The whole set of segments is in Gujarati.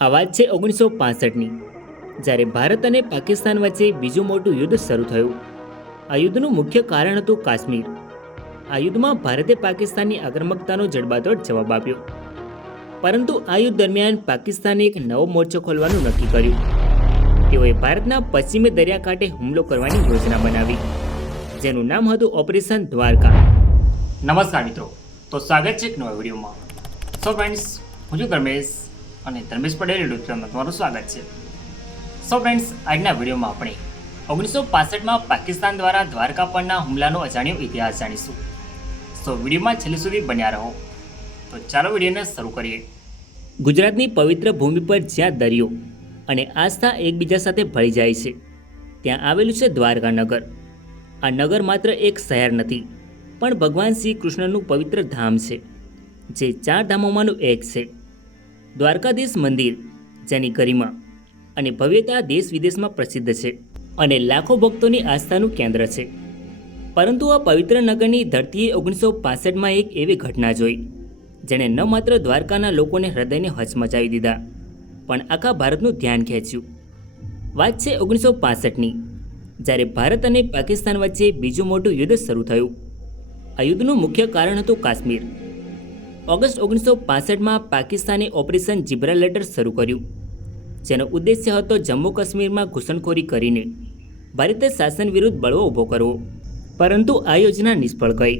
આ વાત છે 1965ની, જ્યારે ભારત અને પાકિસ્તાન વચ્ચે બીજું મોટું યુદ્ધ શરૂ થયું. આ યુદ્ધનું મુખ્ય કારણ હતું કાશ્મીર. આ યુદ્ધમાં ભારતે પાકિસ્તાનની આક્રમકતાનો જડબાતોડ જવાબ આપ્યો. પરંતુ આ યુદ્ધ દરમિયાન પાકિસ્તાને એક નવો મોરચો ખોલવાનું નક્કી કર્યું. તેઓએ ભારતના પશ્ચિમી દરિયાકાંઠે હુમલો કરવાની યોજના બનાવી, જેનું નામ હતું ઓપરેશન દ્વારકા. નમસ્કાર મિત્રો, તો સ્વાગત છે એક નવા વિડીયોમાં. સો ફ્રેન્ડ્સ, હું છું ધર્મેશ અને ધર્મેશ પટેલ યુટ્યુબ ચેનલમાં તમારું સ્વાગત છે. સો ફ્રેન્ડ્સ, આજના વિડીયોમાં આપણે 1965માં પાકિસ્તાન દ્વારા દ્વારકા પરના હુમલાનો અજાણ્યો ઇતિહાસ જાણીશું. સો વિડીયોમાં છેલ્લે સુધી બન્યા રહો. તો ચાલો વિડીયોને શરૂ કરીએ. ગુજરાતની પવિત્ર ભૂમિ પર જ્યાં દરિયો અને આસ્થા એકબીજા સાથે ભળી જાય છે, ત્યાં આવેલું છે દ્વારકા નગર. આ નગર માત્ર એક શહેર નથી, પણ ભગવાન શ્રી કૃષ્ણનું પવિત્ર ધામ છે, જે 4 ધામોમાંનું એક છે. દ્વારકાધીશ મંદિર, જેની ગરિમા અને ભવ્યતા દેશ વિદેશમાં પ્રસિદ્ધ છે અને લાખો ભક્તોની આસ્થાનું કેન્દ્ર છે. પરંતુ આ પવિત્ર નગરની ધરતીએ 1965માં એક એવી ઘટના જોઈ, જેણે ન માત્ર દ્વારકાના લોકોને હૃદયને હચમચાવી દીધા, પણ આખા ભારતનું ધ્યાન ખેંચ્યું. વાત છે 1965ની, જ્યારે ભારત અને પાકિસ્તાન વચ્ચે બીજું મોટું યુદ્ધ શરૂ થયું. આ યુદ્ધનું મુખ્ય કારણ હતું કાશ્મીર. ઓગસ્ટ 1965માં પાકિસ્તાને ઓપરેશન જિબ્રાલ્ટર શરૂ કર્યું, જેનો ઉદ્દેશ્ય હતો જમ્મુ કાશ્મીરમાં ઘૂસણખોરી કરીને ભારતીય શાસન વિરુદ્ધ બળવો ઊભો કરવો. પરંતુ આ યોજના નિષ્ફળ ગઈ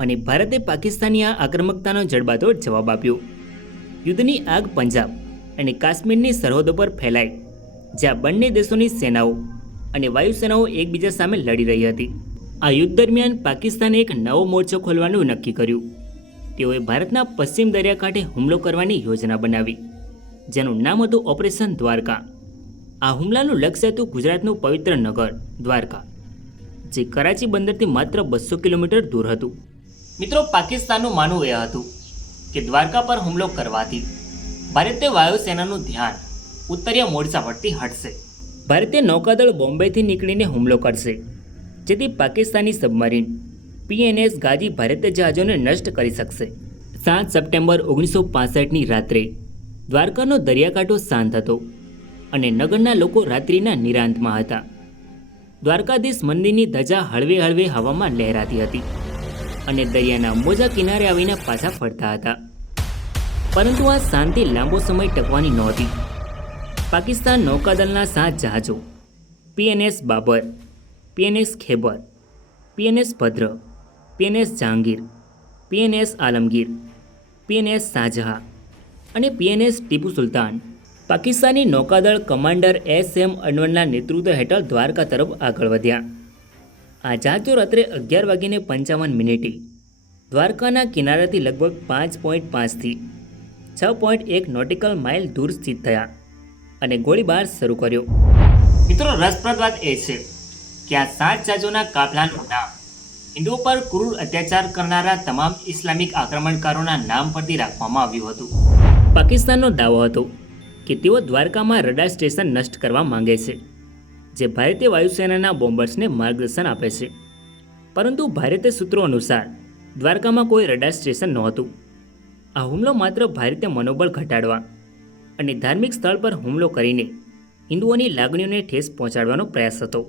અને ભારતે પાકિસ્તાની આ આક્રમકતાનો જડબાતોડ જવાબ આપ્યો. યુદ્ધની આગ પંજાબ અને કાશ્મીરની સરહદો પર ફેલાઈ, જ્યાં બંને દેશોની સેનાઓ અને વાયુસેનાઓ એકબીજા સામે લડી રહી હતી. આ યુદ્ધ દરમિયાન પાકિસ્તાને એક નવો મોરચો ખોલવાનું નક્કી કર્યું. તેઓએ ભારતના પશ્ચિમ દરિયાકાંઠે હુમલો કરવાની યોજના બનાવી, જેનું નામ હતું ઓપરેશન દ્વારકા. આ હુમલાનું લક્ષ્ય હતું ગુજરાતનું પવિત્ર નગર દ્વારકા, જે કરાચી બંદરથી માત્ર 200 કિલોમીટર દૂર હતું. મિત્રો, પાકિસ્તાનનું માનવું એ હતું કે દ્વારકા પર હુમલો કરવાથી ભારતીય વાયુસેનાનું ધ્યાન ઉત્તરીય મોરચા પરથી હટશે. ભારતીય નૌકાદળ બોમ્બેથી નીકળીને હુમલો કરશે, જેથી પાકિસ્તાની સબમરીન PNS ગાજી ભારતીય જહાજોને નષ્ટ કરી શકશે. 7 સપ્ટેમ્બર 1965ની રાત્રે દ્વારકાનો દરિયાકાંઠો શાંત હતો અને નગરના લોકો રાત્રિના નિરાંતમાં હતા. દ્વારકાધીશ મંદિરની ધજા હળવે હળવે હવામાં લહેરાતી હતી અને દરિયાના મોજા કિનારે આવીને પાછા ફરતા હતા. પરંતુ આ શાંતિ લાંબો સમય ટકવાની નહોતી. પાકિસ્તાન નૌકાદળના 7 જહાજો PNS Babur, PNS Khyber, PNS ભદ્ર, PNS જહાંગીર, PNS આલમગીર, PNS શાહજહાં અને PNS ટીપુ સુલતાન પાકિસ્તાની નૌકાદળ કમાન્ડર SM અનવરના નેતૃત્વ હેઠળ દ્વારકા તરફ આગળ વધ્યા. આ જહાજો રાત્રે 11:55 દ્વારકાના કિનારાથી લગભગ 5.5 થી 6.1 નોટિકલ માઇલ દૂર સ્થિત થયા અને ગોળીબાર શરૂ કર્યો. મિત્રો, રસપ્રદ વાત એ છે કે આ 7 જહાજોના કાફલાનું નામ હિન્દુઓ પર ક્રૂર અત્યાચાર કરનારા તમામ ઇસ્લામિક આક્રમણકારોના નામ પરથી રાખવામાં આવ્યું હતું. પાકિસ્તાનનો દાવો હતો કે તેઓ દ્વારકામાં રડાર સ્ટેશન નષ્ટ કરવા માંગે છે, જે ભારતીય વાયુસેનાના બોમ્બર્સને માર્ગદર્શન આપે છે. પરંતુ ભારતીય સૂત્રો અનુસાર દ્વારકામાં કોઈ રડાર સ્ટેશન નહોતું. આ હુમલો માત્ર ભારતીય મનોબળ ઘટાડવા અને ધાર્મિક સ્થળ પર હુમલો કરીને હિન્દુઓની લાગણીઓને ઠેસ પહોંચાડવાનો પ્રયાસ હતો.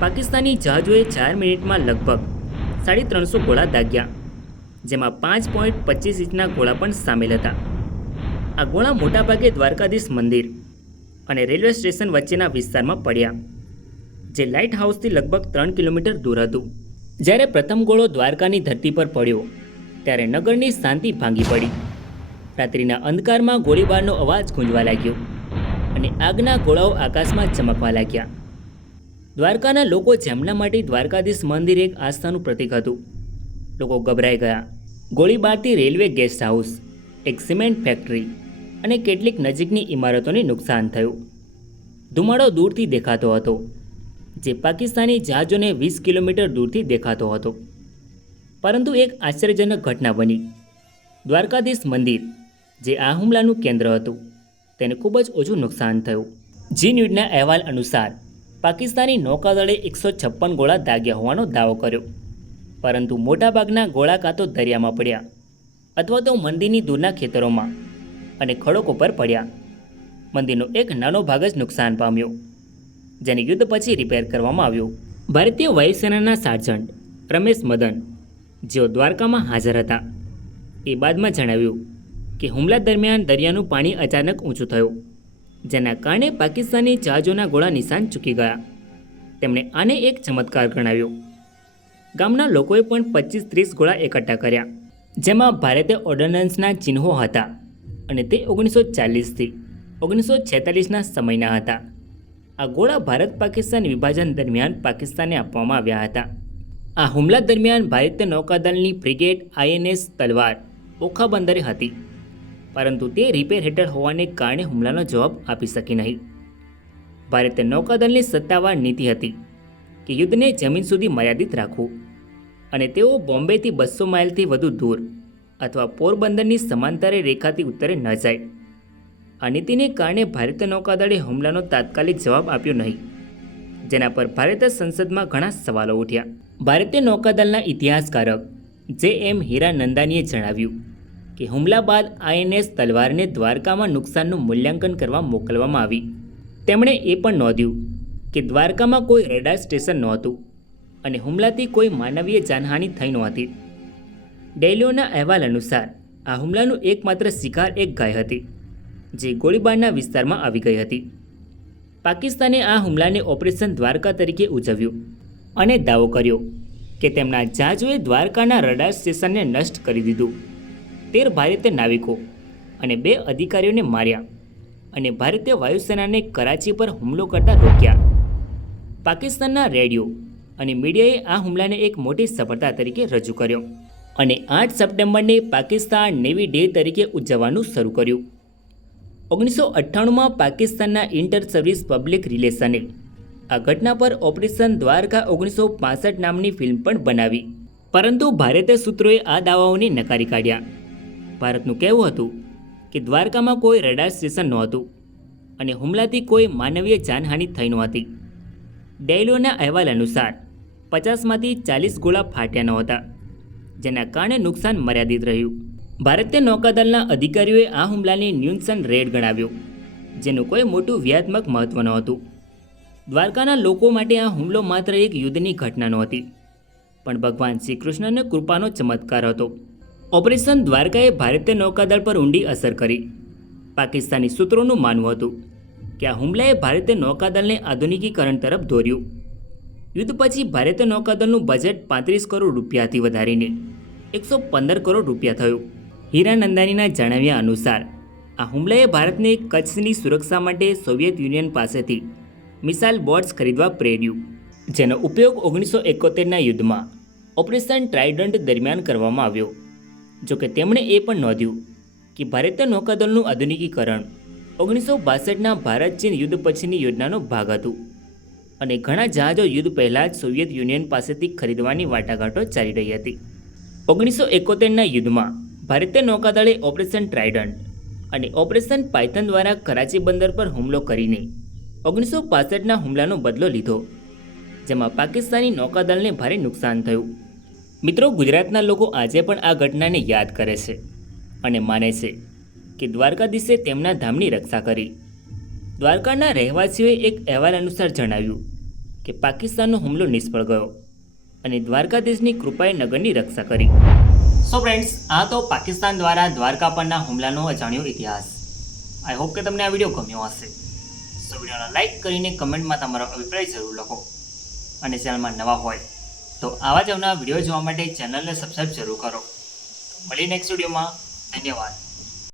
પાકિસ્તાની જહાજોએ 4 મિનિટમાં લગભગ 350 ગોળા દાગ્યા, જેમાં 5.25 ઇંચના ગોળા પણ સામેલ હતા. આ ગોળા મોટાભાગે દ્વારકાધીશ મંદિર અને રેલવે સ્ટેશન વચ્ચેના વિસ્તારમાં પડ્યા, જે લાઇટ હાઉસથી લગભગ 3 કિલોમીટર દૂર હતું. જ્યારે પ્રથમ ગોળો દ્વારકાની ધરતી પર પડ્યો, ત્યારે નગરની શાંતિ ભાંગી પડી. રાત્રિના અંધકારમાં ગોળીબારનો અવાજ ગૂંજવા લાગ્યો અને આગના ગોળાઓ આકાશમાં ચમકવા લાગ્યા. દ્વારકાના લોકો, જેમના માટે દ્વારકાધીશ મંદિર એક આસ્થાનું પ્રતીક હતું, લોકો ગભરાઈ ગયા. ગોળીબારથી રેલવે ગેસ્ટ હાઉસ, એક સિમેન્ટ ફેક્ટરી અને કેટલીક નજીકની ઇમારતોને નુકસાન થયું. ધુમાડો દૂરથી દેખાતો હતો, જે પાકિસ્તાની જહાજોને 20 કિલોમીટર દૂરથી દેખાતો હતો. પરંતુ એક આશ્ચર્યજનક ઘટના બની. દ્વારકાધીશ મંદિર, જે આ હુમલાનું કેન્દ્ર હતું, તેને ખૂબ જ ઓછું નુકસાન થયું. જી ન્યૂઝના અહેવાલ અનુસાર પાકિસ્તાની નૌકાદળે 156 ગોળા દાગ્યા હોવાનો દાવો કર્યો, પરંતુ મોટાભાગના ગોળા કાં તો દરિયામાં પડ્યા અથવા તો મંદિરની દૂરના ખેતરોમાં અને ખડકો પર પડ્યા. મંદિરનો એક નાનો ભાગ જ નુકસાન પામ્યો, જેને યુદ્ધ પછી રિપેર કરવામાં આવ્યો. ભારતીય વાયુસેનાના સાર્જન્ટ રમેશ મદન, જેઓ દ્વારકામાં હાજર હતા, એ બાદમાં જણાવ્યું કે હુમલા દરમિયાન દરિયાનું પાણી અચાનક ઊંચું થયું, જેના કારણે પાકિસ્તાની જહાજોના ગોળા નિશાન ચૂકી ગયા. તેમણે આને એક ચમત્કાર ગણાવ્યો. ગામના લોકોએ પણ 25-30 ગોળા એકઠા કર્યા, જેમાં ભારતીય ઓર્ડિનન્સના ચિહ્નો હતા અને તે 1940થી 1946ના સમયના હતા. આ ગોળા ભારત પાકિસ્તાન વિભાજન દરમિયાન પાકિસ્તાનને આપવામાં આવ્યા હતા. આ હુમલા દરમિયાન ભારતીય નૌકાદળની ફ્રિગેટ INS તલવાર ઓખા બંદરે હતી, પરંતુ તે રિપેર હેઠળ હોવાને કારણે હુમલાનો જવાબ આપી શકી નહીં. ભારતીય નૌકાદળની સત્તાવાર નીતિ હતી કે યુદ્ધને જમીન સુધી મર્યાદિત રાખવું અને તેઓ બોમ્બેથી 200 માઇલથી વધુ દૂર અથવા પોરબંદરની સમાંતરે રેખાથી ઉત્તરે ન જાય. આ નીતિને કારણે ભારતીય નૌકાદળે હુમલાનો તાત્કાલિક જવાબ આપ્યો નહીં, જેના પર ભારતીય સંસદમાં ઘણા સવાલો ઉઠ્યા. ભારતીય નૌકાદળના ઇતિહાસકારક JM હીરાનંદાનીએ જણાવ્યું કે હુમલા બાદ INS તલવારને દ્વારકામાં નુકસાનનું મૂલ્યાંકન કરવા મોકલવામાં આવી. તેમણે એ પણ નોંધ્યું કે દ્વારકામાં કોઈ રડાર સ્ટેશન નહોતું અને હુમલાથી કોઈ માનવીય જાનહાનિ થઈ નહોતી. ડેલીઓના અહેવાલ અનુસાર આ હુમલાનું એકમાત્ર શિકાર એક ગાય હતી, જે ગોળીબારના વિસ્તારમાં આવી ગઈ હતી. પાકિસ્તાને આ હુમલાને ઓપરેશન દ્વારકા તરીકે ઉજવ્યું અને દાવો કર્યો કે તેમના જહાજોએ દ્વારકાના રડાર સ્ટેશનને નષ્ટ કરી દીધું. 13 ભારતીય નાવિકો અને 2 અધિકારીઓને માર્યા અને ભારતીય વાયુસેનાને કરાચી પર હુમલો કરતા રોક્યા. પાકિસ્તાનના રેડિયો અને મીડિયાએ આ હુમલાને એક મોટી સફળતા તરીકે રજૂ કર્યો અને 8 સપ્ટેમ્બરને પાકિસ્તાન નેવી ડે તરીકે ઉજવવાનું શરૂ કર્યું. 1998માં પાકિસ્તાનના ઇન્ટર સર્વિસ પબ્લિક રિલેશને આ ઘટના પર ઓપરેશન દ્વારકા 1965 નામની ફિલ્મ પણ બનાવી, પરંતુ ભારતીય સૂત્રોએ આ દાવાઓને નકારી કાઢ્યા. ભારતનું કહેવું હતું કે દ્વારકામાં કોઈ રડાર સ્ટેશન નહોતું અને હુમલાથી કોઈ માનવીય જાનહાનિ થઈ નહોતી. ડેલીઓના અહેવાલ અનુસાર 50માંથી 40 ગોળા ફાટ્યા નહોતા, જેના કારણે નુકસાન મર્યાદિત રહ્યું. ભારતીય નૌકાદળના અધિકારીઓએ આ હુમલાને ન્યુનસન રેડ ગણાવ્યો, જેનું કોઈ મોટું વ્યૂહાત્મક મહત્વ નહોતું. દ્વારકાના લોકો માટે આ હુમલો માત્ર એક યુદ્ધની ઘટના નહોતી, પણ ભગવાન શ્રી કૃષ્ણની કૃપાનો ચમત્કાર હતો. ઓપરેશન દ્વારકાએ ભારતીય નૌકાદળ પર ઊંડી અસર કરી. પાકિસ્તાની સૂત્રોનું માનવું હતું કે આ હુમલાએ ભારતીય નૌકાદળને આધુનિકીકરણ તરફ દોર્યું. યુદ્ધ પછી ભારતીય નૌકાદળનું બજેટ 35 કરોડ રૂપિયાથી વધારીને 115 કરોડ રૂપિયા થયું. હીરાનંદાનીના જણાવ્યા અનુસાર આ હુમલાએ ભારતને કચ્છની સુરક્ષા માટે સોવિયત યુનિયન પાસેથી મિસાઇલ બોટ્સ ખરીદવા પ્રેર્યું, જેનો ઉપયોગ 1971ના યુદ્ધમાં ઓપરેશન ટ્રાઇડન્ટ દરમિયાન કરવામાં આવ્યો. જોકે તેમણે એ પણ નોંધ્યું કે ભારતીય નૌકાદળનું આધુનિકીકરણ 1962ના ભારત ચીન યુદ્ધ પછીની યોજનાનો ભાગ હતું અને ઘણા જહાજો યુદ્ધ પહેલાં જ સોવિયત યુનિયન પાસેથી ખરીદવાની વાટાઘાટો ચાલી રહી હતી. 1971ના યુદ્ધમાં ભારતીય નૌકાદળે ઓપરેશન ટ્રાઇડન્ટ અને ઓપરેશન પાયથન દ્વારા કરાચી બંદર પર હુમલો કરીને 1965ના હુમલાનો બદલો લીધો, જેમાં પાકિસ્તાની નૌકાદળને ભારે નુકસાન થયું. મિત્રો, ગુજરાતના લોકો આજે પણ આ ઘટનાને યાદ કરે છે અને માને છે કે દ્વારકાધીશે તેમના ધામની રક્ષા કરી. દ્વારકાના રહેવાસીઓએ એક અહેવાલ અનુસાર જણાવ્યું કે પાકિસ્તાનનો હુમલો નિષ્ફળ ગયો અને દ્વારકાધીશની કૃપાએ નગરની રક્ષા કરી. સો ફ્રેન્ડ્સ, આ તો પાકિસ્તાન દ્વારા દ્વારકા પરના હુમલાનો અજાણ્યો ઇતિહાસ. આઈ હોપ કે તમને આ વિડીયો ગમ્યો હશે. સો વિડીયોને લાઇક કરીને કમેન્ટમાં તમારો અભિપ્રાય જરૂર લખો અને ચેનલમાં નવા હોય તો આવા જ અવનવા વિડીયો જોવા માટે ચેનલને સબસ્ક્રાઈબ જરૂર કરો. મળીએ નેક્સ્ટ વિડીયોમાં. ધન્યવાદ.